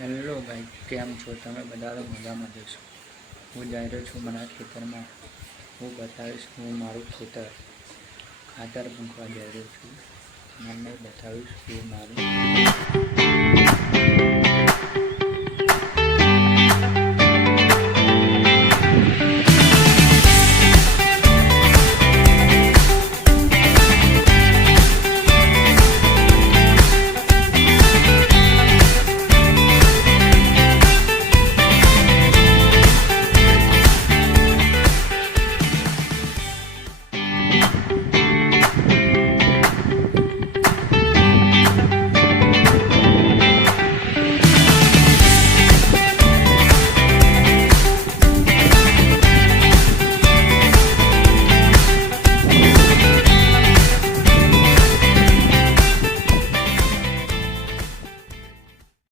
Hello ભાઈ, કેમ છો તમે? બધા તો મજામાં જશો. હું જઈ રહ્યો છું મારા ખેતરમાં. હું બતાવીશ હું મારું ખાતર મૂકવા જઈ રહ્યો છું. મને બતાવીશ હું મારું